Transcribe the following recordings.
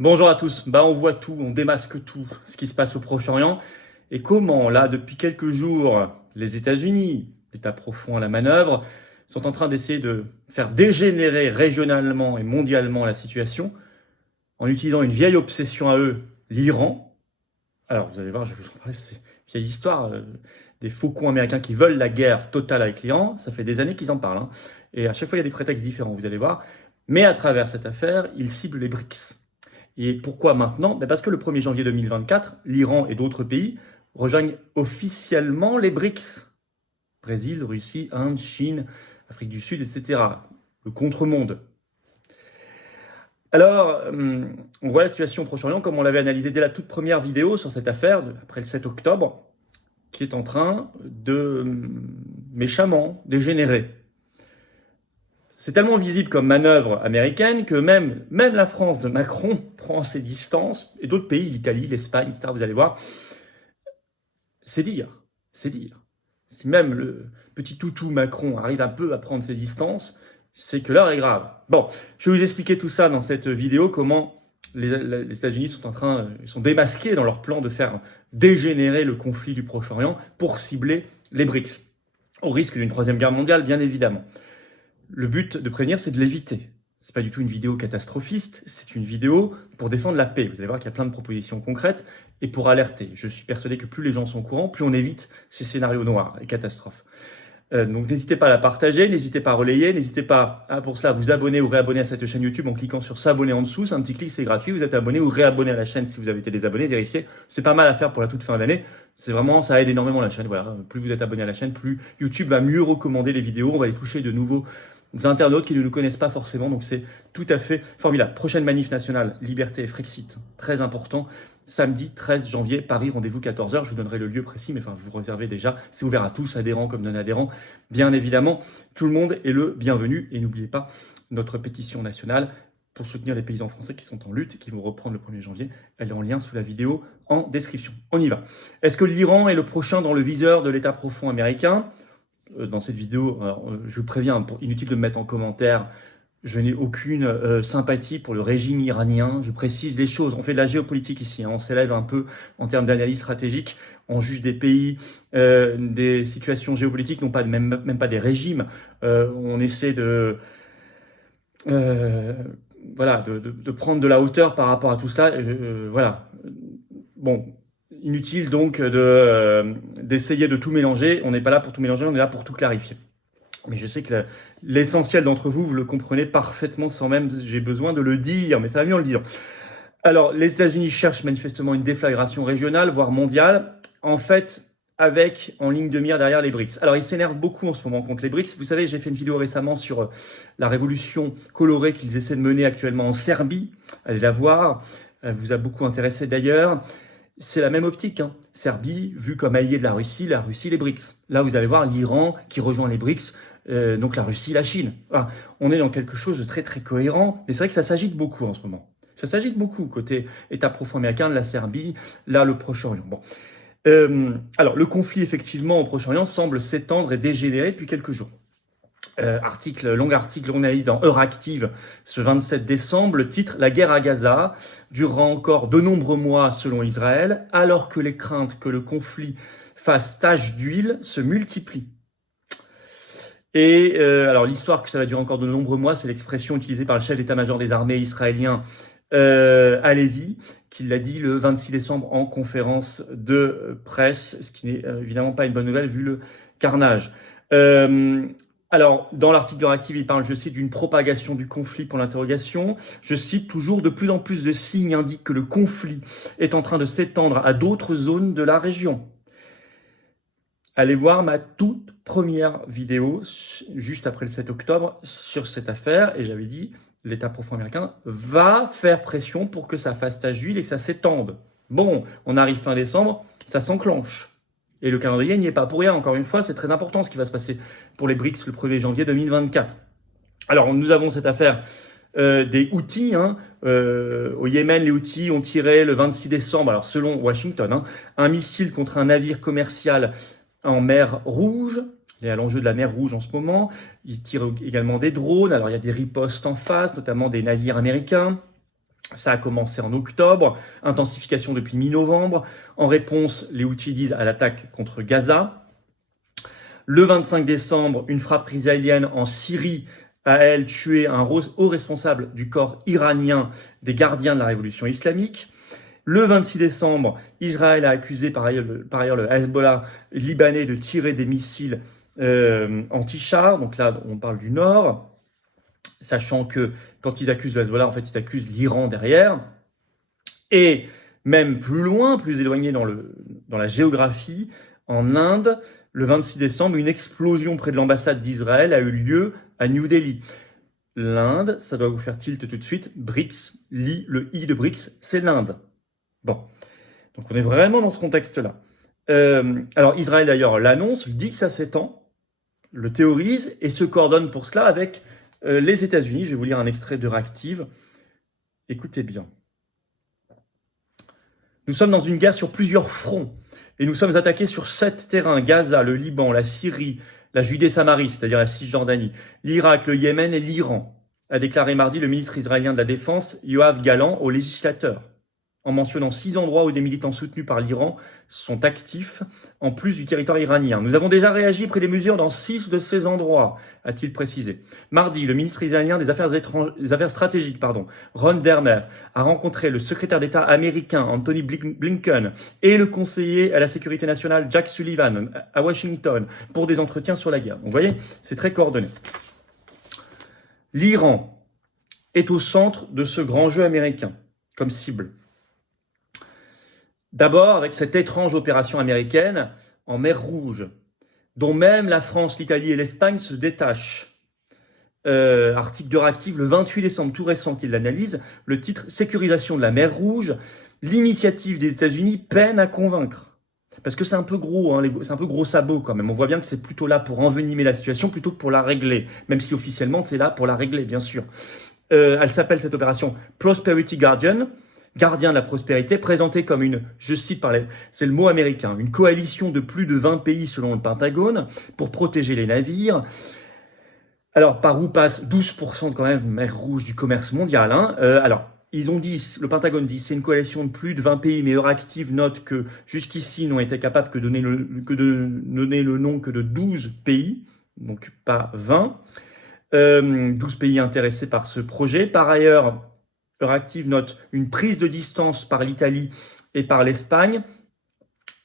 Bonjour à tous. On voit tout, on démasque tout, ce qui se passe au Proche-Orient. Et comment, là, depuis quelques jours, les États-Unis, l'État profond à la manœuvre, sont en train d'essayer de faire dégénérer régionalement et mondialement la situation en utilisant une vieille obsession à eux, l'Iran. Alors, vous allez voir, je vais vous en parler, c'est une vieille histoire des faucons américains qui veulent la guerre totale avec l'Iran. Ça fait des années qu'ils en parlent, hein. Et à chaque fois, il y a des prétextes différents, vous allez voir. Mais à travers cette affaire, ils ciblent les BRICS. Et pourquoi maintenant? Parce que le 1er janvier 2024, l'Iran et d'autres pays rejoignent officiellement les BRICS. Brésil, Russie, Inde, Chine, Afrique du Sud, etc. Le contre-monde. Alors, on voit la situation au Proche-Orient comme on l'avait analysé dès la toute première vidéo sur cette affaire, après le 7 octobre, qui est en train de méchamment dégénérer. C'est tellement visible comme manœuvre américaine que même la France de Macron prend ses distances, et d'autres pays, l'Italie, l'Espagne, etc., vous allez voir, c'est dire. Si même le petit toutou Macron arrive un peu à prendre ses distances, c'est que l'heure est grave. Bon, je vais vous expliquer tout ça dans cette vidéo, comment les États-Unis sont démasqués dans leur plan de faire dégénérer le conflit du Proche-Orient pour cibler les BRICS, au risque d'une troisième guerre mondiale, bien évidemment. Le but de prévenir, c'est de l'éviter. C'est pas du tout une vidéo catastrophiste, c'est une vidéo pour défendre la paix. Vous allez voir qu'il y a plein de propositions concrètes et pour alerter. Je suis persuadé que plus les gens sont au courant, plus on évite ces scénarios noirs et catastrophes. Donc n'hésitez pas à la partager, n'hésitez pas à relayer, n'hésitez pas pour cela à vous abonner ou réabonner à cette chaîne YouTube en cliquant sur s'abonner en dessous. C'est un petit clic, c'est gratuit. Vous êtes abonné ou réabonné à la chaîne si vous avez été désabonné, vérifiez. C'est pas mal à faire pour la toute fin d'année. C'est vraiment, ça aide énormément la chaîne. Voilà, plus vous êtes abonné à la chaîne, plus YouTube va mieux recommander les vidéos. On va aller toucher de nouveaux internautes qui ne nous connaissent pas forcément, donc c'est tout à fait formidable. Prochaine manif nationale, Liberté et Frexit, très important, samedi 13 janvier, Paris, rendez-vous 14h, je vous donnerai le lieu précis, mais enfin vous réservez déjà, c'est ouvert à tous, adhérents comme non-adhérents, bien évidemment, tout le monde est le bienvenu, et n'oubliez pas notre pétition nationale pour soutenir les paysans français qui sont en lutte et qui vont reprendre le 1er janvier, elle est en lien sous la vidéo en description. On y va. Est-ce que l'Iran est le prochain dans le viseur de l'État profond américain ? Dans cette vidéo, alors, je vous préviens, inutile de me mettre en commentaire, je n'ai aucune sympathie pour le régime iranien, je précise les choses, on fait de la géopolitique ici, hein, on s'élève un peu en termes d'analyse stratégique, on juge des pays, des situations géopolitiques, non pas même pas des régimes, on essaie de prendre de la hauteur par rapport à tout cela, voilà. Bon, inutile donc d'essayer de tout mélanger. On n'est pas là pour tout mélanger, on est là pour tout clarifier. Mais je sais que l'essentiel d'entre vous, vous le comprenez parfaitement sans même j'ai besoin de le dire, mais ça va mieux en le disant. Alors, les États-Unis cherchent manifestement une déflagration régionale, voire mondiale, en fait, avec en ligne de mire derrière les BRICS. Alors, ils s'énervent beaucoup en ce moment contre les BRICS. Vous savez, j'ai fait une vidéo récemment sur la révolution colorée qu'ils essaient de mener actuellement en Serbie. Allez la voir, elle vous a beaucoup intéressé d'ailleurs. C'est la même optique, hein. Serbie, vue comme alliée de la Russie, les BRICS. Là, vous allez voir l'Iran qui rejoint les BRICS, donc la Russie, la Chine. Voilà. On est dans quelque chose de très très cohérent, mais c'est vrai que ça s'agite beaucoup en ce moment. Ça s'agite beaucoup côté État profond américain, de la Serbie, là le Proche-Orient. Bon. Alors, le conflit effectivement au Proche-Orient semble s'étendre et dégénérer depuis quelques jours. Long article, on analyse dans Euractiv ce 27 décembre, le titre « La guerre à Gaza durera encore de nombreux mois selon Israël, alors que les craintes que le conflit fasse tache d'huile se multiplient ». Et alors l'histoire que ça va durer encore de nombreux mois, c'est l'expression utilisée par le chef d'état-major des armées israélien Halevi, qui l'a dit le 26 décembre en conférence de presse, ce qui n'est évidemment pas une bonne nouvelle vu le carnage. Alors, dans l'article de Euractiv, il parle, je cite, d'une propagation du conflit pour l'interrogation. Je cite toujours, de plus en plus de signes indiquent que le conflit est en train de s'étendre à d'autres zones de la région. Allez voir ma toute première vidéo, juste après le 7 octobre, sur cette affaire. Et j'avais dit, l'État profond américain va faire pression pour que ça fasse tache d'huile et que ça s'étende. Bon, on arrive fin décembre, ça s'enclenche. Et le calendrier n'y est pas pour rien. Encore une fois, c'est très important ce qui va se passer pour les BRICS le 1er janvier 2024. Alors, nous avons cette affaire des Houthis. Au Yémen, les Houthis ont tiré le 26 décembre, alors selon Washington, un missile contre un navire commercial en mer Rouge. Il y a l'enjeu de la mer Rouge en ce moment. Ils tirent également des drones. Alors, il y a des ripostes en face, notamment des navires américains. Ça a commencé en octobre, intensification depuis mi-novembre. En réponse, les Houthis disent à l'attaque contre Gaza. Le 25 décembre, une frappe israélienne en Syrie a, elle, tué un haut responsable du corps iranien des gardiens de la révolution islamique. Le 26 décembre, Israël a accusé par ailleurs le Hezbollah libanais de tirer des missiles anti-chars. Donc là, on parle du nord, sachant que quand ils accusent le Hezbollah, en fait, ils accusent l'Iran derrière. Et même plus loin, plus éloigné dans la géographie, en Inde, le 26 décembre, une explosion près de l'ambassade d'Israël a eu lieu à New Delhi. L'Inde, ça doit vous faire tilt tout de suite, BRICS, le I de BRICS, c'est l'Inde. Bon, donc on est vraiment dans ce contexte-là. Alors Israël d'ailleurs l'annonce, dit que ça s'étend, le théorise et se coordonne pour cela avec les États-Unis. Je vais vous lire un extrait de Réactive. Écoutez bien. Nous sommes dans une guerre sur plusieurs fronts et nous sommes attaqués sur 7 terrains, Gaza, le Liban, la Syrie, la Judée-Samarie, c'est-à-dire la Cisjordanie, l'Irak, le Yémen et l'Iran, a déclaré mardi le ministre israélien de la Défense, Yoav Gallant, aux législateurs, en mentionnant 6 endroits où des militants soutenus par l'Iran sont actifs, en plus du territoire iranien. Nous avons déjà réagi près des mesures dans 6 de ces endroits, a-t-il précisé. Mardi, le ministre israélien des Affaires stratégiques, Ron Dermer, a rencontré le secrétaire d'État américain Anthony Blinken et le conseiller à la sécurité nationale Jack Sullivan à Washington pour des entretiens sur la guerre. Donc vous voyez, c'est très coordonné. L'Iran est au centre de ce grand jeu américain comme cible. D'abord, avec cette étrange opération américaine en mer Rouge, dont même la France, l'Italie et l'Espagne se détachent. Article de Réactive, le 28 décembre, tout récent qu'il l'analyse, le titre « Sécurisation de la mer Rouge, l'initiative des États-Unis peine à convaincre ». Parce que c'est un peu gros, hein, c'est un peu gros sabot quand même. On voit bien que c'est plutôt là pour envenimer la situation plutôt que pour la régler. Même si officiellement, c'est là pour la régler, bien sûr. Elle s'appelle cette opération Prosperity Guardian, gardien de la prospérité, présenté comme une, je cite c'est le mot américain, une coalition de plus de 20 pays selon le Pentagone pour protéger les navires. Alors, par où passe 12% quand même, mer Rouge du commerce mondial. Alors, ils ont dit, le Pentagone dit, c'est une coalition de plus de 20 pays, mais Euractiv note que jusqu'ici, ils n'ont été capables de donner le nom que de 12 pays, donc pas 20. 12 pays intéressés par ce projet. Par ailleurs, Euractiv note une prise de distance par l'Italie et par l'Espagne.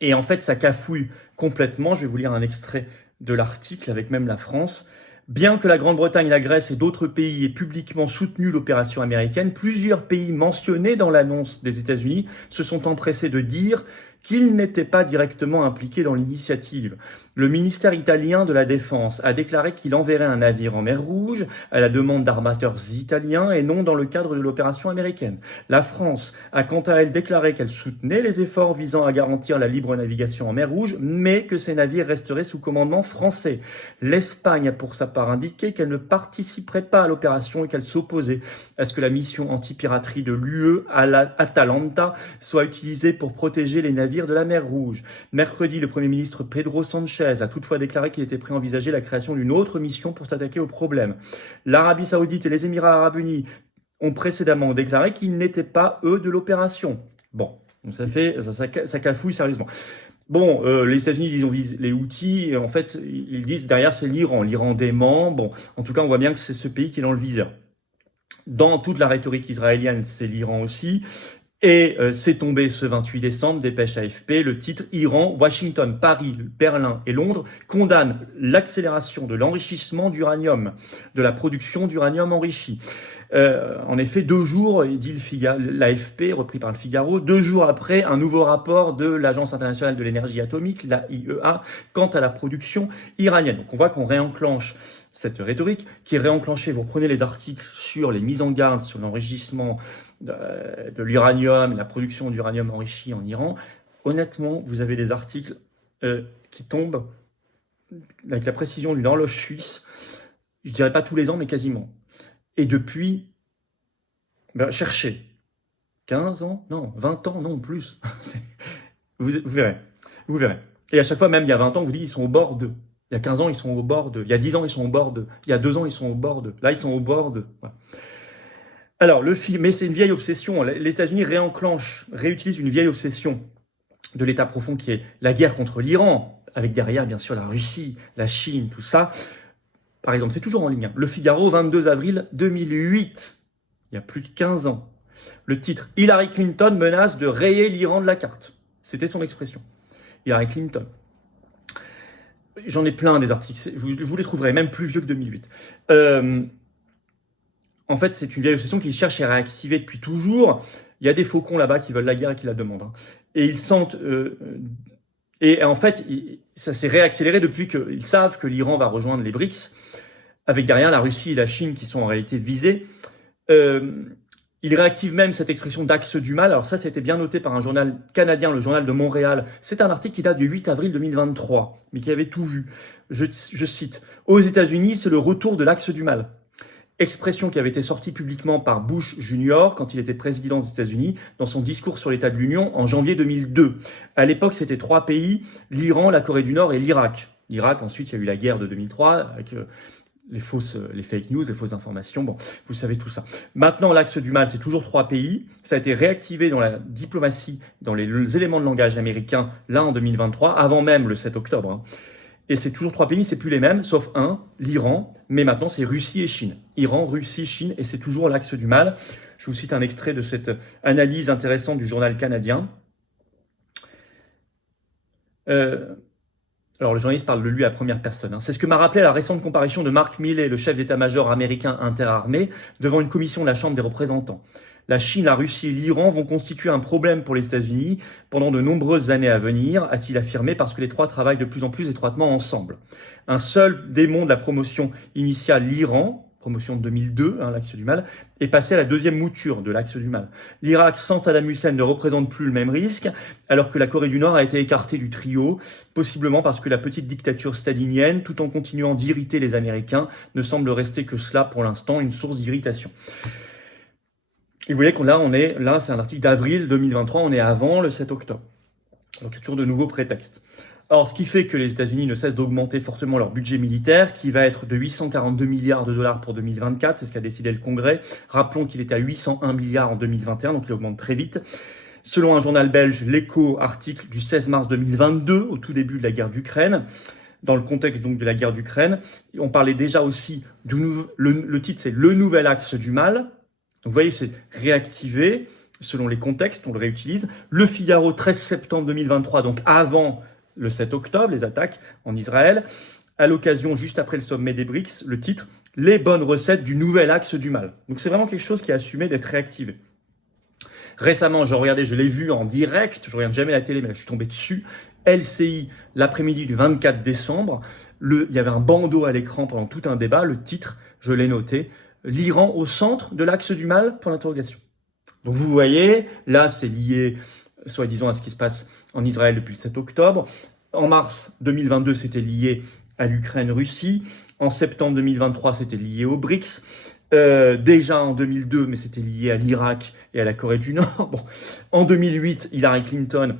Et en fait, ça cafouille complètement. Je vais vous lire un extrait de l'article avec même la France. Bien que la Grande-Bretagne, la Grèce et d'autres pays aient publiquement soutenu l'opération américaine, plusieurs pays mentionnés dans l'annonce des États-Unis se sont empressés de dire qu'ils n'étaient pas directement impliqués dans l'initiative. Le ministère italien de la Défense a déclaré qu'il enverrait un navire en mer Rouge à la demande d'armateurs italiens et non dans le cadre de l'opération américaine. La France a quant à elle déclaré qu'elle soutenait les efforts visant à garantir la libre navigation en mer Rouge, mais que ces navires resteraient sous commandement français. L'Espagne a pour sa part indiqué qu'elle ne participerait pas à l'opération et qu'elle s'opposait à ce que la mission anti-piraterie de l'UE à l'Atalanta soit utilisée pour protéger les navires de la mer Rouge. Mercredi, le Premier ministre Pedro Sanchez a toutefois déclaré qu'il était prêt à envisager la création d'une autre mission pour s'attaquer au problème. L'Arabie Saoudite et les Émirats Arabes Unis ont précédemment déclaré qu'ils n'étaient pas, eux, de l'opération. Bon, donc ça cafouille sérieusement. Bon, les États-Unis disent on vise les Houthis, et en fait, ils disent derrière c'est l'Iran dément. Bon, en tout cas, on voit bien que c'est ce pays qui est dans le viseur. Dans toute la rhétorique israélienne, c'est l'Iran aussi. Et c'est tombé ce 28 décembre, dépêche AFP, le titre « Iran, Washington, Paris, Berlin et Londres condamnent l'accélération de l'enrichissement d'uranium, de la production d'uranium enrichi ». En effet, 2 jours, dit l'AFP, repris par le Figaro, 2 jours après, un nouveau rapport de l'Agence internationale de l'énergie atomique, l'AIEA, quant à la production iranienne. Donc on voit qu'on réenclenche cette rhétorique qui est réenclenchée. Vous reprenez les articles sur les mises en garde, sur l'enrichissement de l'uranium, la production d'uranium enrichi en Iran. Honnêtement, vous avez des articles qui tombent avec la précision d'une horloge suisse, je dirais pas tous les ans, mais quasiment. Et depuis, cherchez, 15 ans, non, 20 ans, non, plus. Vous verrez, vous verrez. Et à chaque fois, même il y a 20 ans, on vous dit ils sont au bord de. Il y a 15 ans, ils sont au bord de. Il y a 10 ans, ils sont au bord de. Il y a 2 ans, ils sont au bord de. Là, ils sont au bord de. Voilà. Alors, mais c'est une vieille obsession. Les États-Unis réutilisent une vieille obsession de l'État profond qui est la guerre contre l'Iran, avec derrière, bien sûr, la Russie, la Chine, tout ça. Par exemple, c'est toujours en ligne. Le Figaro, 22 avril 2008, il y a plus de 15 ans. Le titre « Hillary Clinton menace de rayer l'Iran de la carte ». C'était son expression. Hillary Clinton. J'en ai plein des articles, vous les trouverez, même plus vieux que 2008. En fait, c'est une vieille obsession qui cherche à réactiver depuis toujours. Il y a des faucons là-bas qui veulent la guerre et qui la demandent. Et ils sentent... et en fait, ça s'est réaccéléré depuis qu'ils savent que l'Iran va rejoindre les BRICS, avec derrière la Russie et la Chine qui sont en réalité visées. Il réactive même cette expression d'axe du mal. Alors ça a été bien noté par un journal canadien, le journal de Montréal. C'est un article qui date du 8 avril 2023, mais qui avait tout vu. Je cite, « Aux États-Unis, c'est le retour de l'axe du mal ». Expression qui avait été sortie publiquement par Bush Jr. quand il était président des États-Unis dans son discours sur l'état de l'Union en janvier 2002. À l'époque, c'était 3 pays, l'Iran, la Corée du Nord et l'Irak. L'Irak, ensuite, il y a eu la guerre de 2003 avec les fake news, les fausses informations. Bon, vous savez tout ça. Maintenant, l'axe du mal, c'est toujours 3 pays. Ça a été réactivé dans la diplomatie, dans les éléments de langage américains, là en 2023, avant même le 7 octobre. Et c'est toujours 3 pays, c'est plus les mêmes, sauf un, l'Iran, mais maintenant c'est Russie et Chine. Iran, Russie, Chine, et c'est toujours l'axe du mal. Je vous cite un extrait de cette analyse intéressante du journal canadien. Alors le journaliste parle de lui à première personne. C'est ce que m'a rappelé la récente comparution de Mark Milley, le chef d'état-major américain interarmé, devant une commission de la Chambre des représentants. La Chine, la Russie et l'Iran vont constituer un problème pour les États-Unis pendant de nombreuses années à venir, a-t-il affirmé, parce que les 3 travaillent de plus en plus étroitement ensemble. Un seul démon de la promotion initiale, l'Iran, promotion de 2002, l'axe du mal, est passé à la 2e mouture de l'axe du mal. L'Irak, sans Saddam Hussein, ne représente plus le même risque, alors que la Corée du Nord a été écartée du trio, possiblement parce que la petite dictature stalinienne, tout en continuant d'irriter les Américains, ne semble rester que cela, pour l'instant, une source d'irritation. Et vous voyez qu'on là, c'est un article d'avril 2023, on est avant le 7 octobre. Donc, il y a toujours de nouveaux prétextes. Alors, ce qui fait que les États-Unis ne cessent d'augmenter fortement leur budget militaire, qui va être de 842 milliards de dollars pour 2024, c'est ce qu'a décidé le Congrès. Rappelons qu'il était à 801 milliards en 2021, donc il augmente très vite. Selon un journal belge, l'Echo, article du 16 mars 2022, au tout début de la guerre d'Ukraine, dans le contexte donc de la guerre d'Ukraine, on parlait déjà aussi, le titre c'est « Le nouvel axe du mal ». Donc vous voyez, c'est réactivé selon les contextes, on le réutilise. Le Figaro, 13 septembre 2023, donc avant le 7 octobre, les attaques en Israël. À l'occasion, juste après le sommet des BRICS, le titre « Les bonnes recettes du nouvel axe du mal ». Donc c'est vraiment quelque chose qui est assumé d'être réactivé. Récemment, je l'ai vu en direct, je regarde jamais la télé, mais là, je suis tombé dessus. LCI, l'après-midi du 24 décembre, il y avait un bandeau à l'écran pendant tout un débat, le titre, je l'ai noté, l'Iran au centre de l'axe du mal, pour l'interrogation. Donc vous voyez, là c'est lié, soi-disant, à ce qui se passe en Israël depuis le 7 octobre. En mars 2022, c'était lié à l'Ukraine-Russie. En septembre 2023, c'était lié aux BRICS. Déjà en 2002, mais c'était lié à l'Irak et à la Corée du Nord. Bon. En 2008, Hillary Clinton,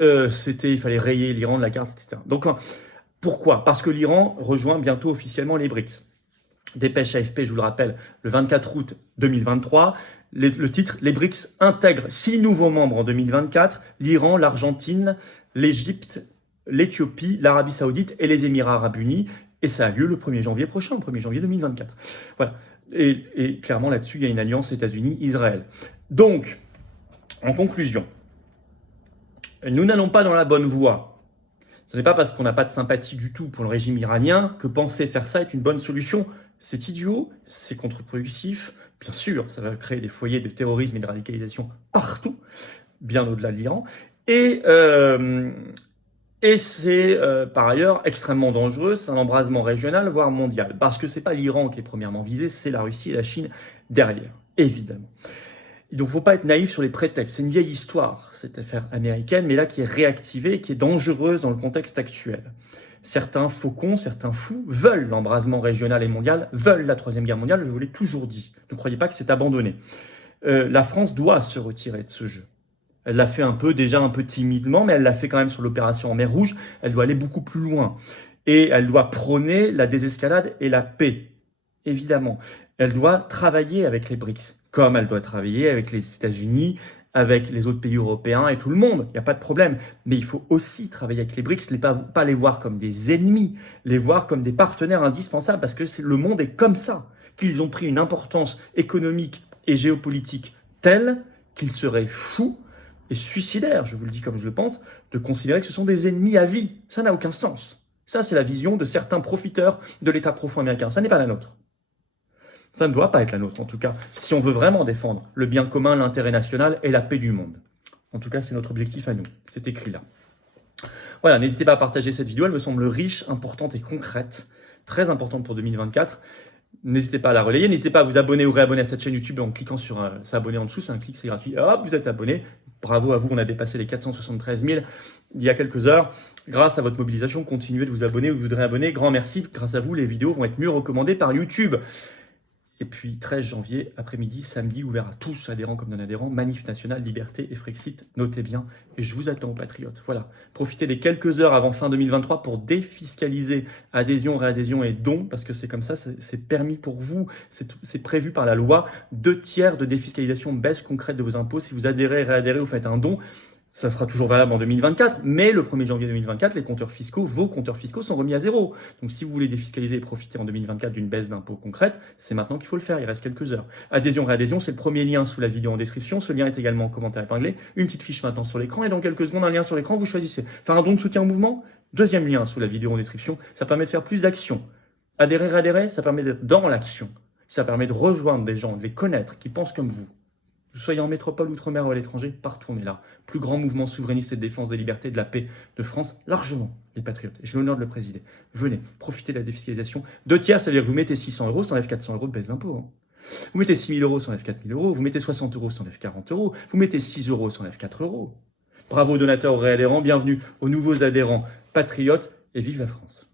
il fallait rayer l'Iran de la carte, etc. Donc pourquoi ? Parce que l'Iran rejoint bientôt officiellement les BRICS. Dépêche AFP, je vous le rappelle, le 24 août 2023, le titre « Les BRICS intègrent 6 nouveaux membres en 2024, l'Iran, l'Argentine, l'Égypte, l'Éthiopie, l'Arabie Saoudite et les Émirats Arabes Unis ». Et ça a lieu le 1er janvier prochain, le 1er janvier 2024. Voilà. Et clairement, là-dessus, il y a une alliance États-Unis-Israël. Donc, en conclusion, nous n'allons pas dans la bonne voie. Ce n'est pas parce qu'on n'a pas de sympathie du tout pour le régime iranien que penser faire ça est une bonne solution. C'est idiot, c'est contre-productif. Bien sûr, ça va créer des foyers de terrorisme et de radicalisation partout, bien au-delà de l'Iran. Et c'est par ailleurs extrêmement dangereux, c'est un embrasement régional, voire mondial. Parce que ce n'est pas l'Iran qui est premièrement visé, c'est la Russie et la Chine derrière, évidemment. Et donc il ne faut pas être naïf sur les prétextes. C'est une vieille histoire, cette affaire américaine, mais là qui est réactivée et qui est dangereuse dans le contexte actuel. Certains faucons, certains fous veulent l'embrasement régional et mondial, veulent la Troisième Guerre mondiale, je vous l'ai toujours dit. Ne croyez pas que c'est abandonné. La France doit se retirer de ce jeu. Elle l'a fait déjà un peu timidement, mais elle l'a fait quand même sur l'opération en mer Rouge. Elle doit aller beaucoup plus loin. Et elle doit prôner la désescalade et la paix, évidemment. Elle doit travailler avec les BRICS, comme elle doit travailler avec les États-Unis, avec les autres pays européens et tout le monde. Il n'y a pas de problème. Mais il faut aussi travailler avec les BRICS, pas les voir comme des ennemis, les voir comme des partenaires indispensables, parce que le monde est comme ça, qu'ils ont pris une importance économique et géopolitique telle qu'il serait fou et suicidaire, je vous le dis comme je le pense, de considérer que ce sont des ennemis à vie. Ça n'a aucun sens. Ça, c'est la vision de certains profiteurs de l'État profond américain. Ça n'est pas la nôtre. Ça ne doit pas être la nôtre, en tout cas, si on veut vraiment défendre le bien commun, l'intérêt national et la paix du monde. En tout cas, c'est notre objectif à nous. C'est écrit là. Voilà, n'hésitez pas à partager cette vidéo. Elle me semble riche, importante et concrète. Très importante pour 2024. N'hésitez pas à la relayer. N'hésitez pas à vous abonner ou réabonner à cette chaîne YouTube en cliquant sur s'abonner en dessous. C'est un clic, c'est gratuit. Hop, vous êtes abonné. Bravo à vous, on a dépassé les 473 000 il y a quelques heures. Grâce à votre mobilisation, continuez de vous abonner ou de vous réabonner. Grand merci. Grâce à vous, les vidéos vont être mieux recommandées par YouTube. Et puis 13 janvier, après-midi, samedi, ouvert à tous, adhérents comme non-adhérents, manif nationale, liberté et Frexit, notez bien, et je vous attends aux patriotes. Voilà, profitez des quelques heures avant fin 2023 pour défiscaliser adhésion, réadhésion et dons, parce que c'est comme ça, c'est permis pour vous, c'est prévu par la loi. 2/3 de défiscalisation, baisse concrète de vos impôts. Si vous adhérez, réadhérez ou faites un don, ça sera toujours valable en 2024, mais le 1er janvier 2024, les compteurs fiscaux, vos compteurs fiscaux sont remis à zéro. Donc si vous voulez défiscaliser et profiter en 2024 d'une baisse d'impôts concrète, c'est maintenant qu'il faut le faire, il reste quelques heures. Adhésion, réadhésion, c'est le premier lien sous la vidéo en description. Ce lien est également en commentaire épinglé. Une petite fiche maintenant sur l'écran et dans quelques secondes, un lien sur l'écran, vous choisissez. Faire un don de soutien au mouvement, deuxième lien sous la vidéo en description, ça permet de faire plus d'actions. Adhérer, réadhérer, ça permet d'être dans l'action. Ça permet de rejoindre des gens, de les connaître, qui pensent comme vous. Vous soyez en métropole, outre-mer ou à l'étranger, partout on est là. Plus grand mouvement souverainiste et de défense des libertés et de la paix de France, largement, les patriotes. Et j'ai l'honneur de le présider. Venez, profitez de la défiscalisation. 2/3, ça veut dire que vous mettez 600 €, ça enlève 400 € de baisse d'impôt. Hein. Vous mettez 6 000 €, ça enlève 4 000 €. Vous mettez 60 €, ça enlève 40 €. Vous mettez 6 €, ça enlève 4 €. Bravo aux donateurs, aux réadhérents. Bienvenue aux nouveaux adhérents patriotes et vive la France.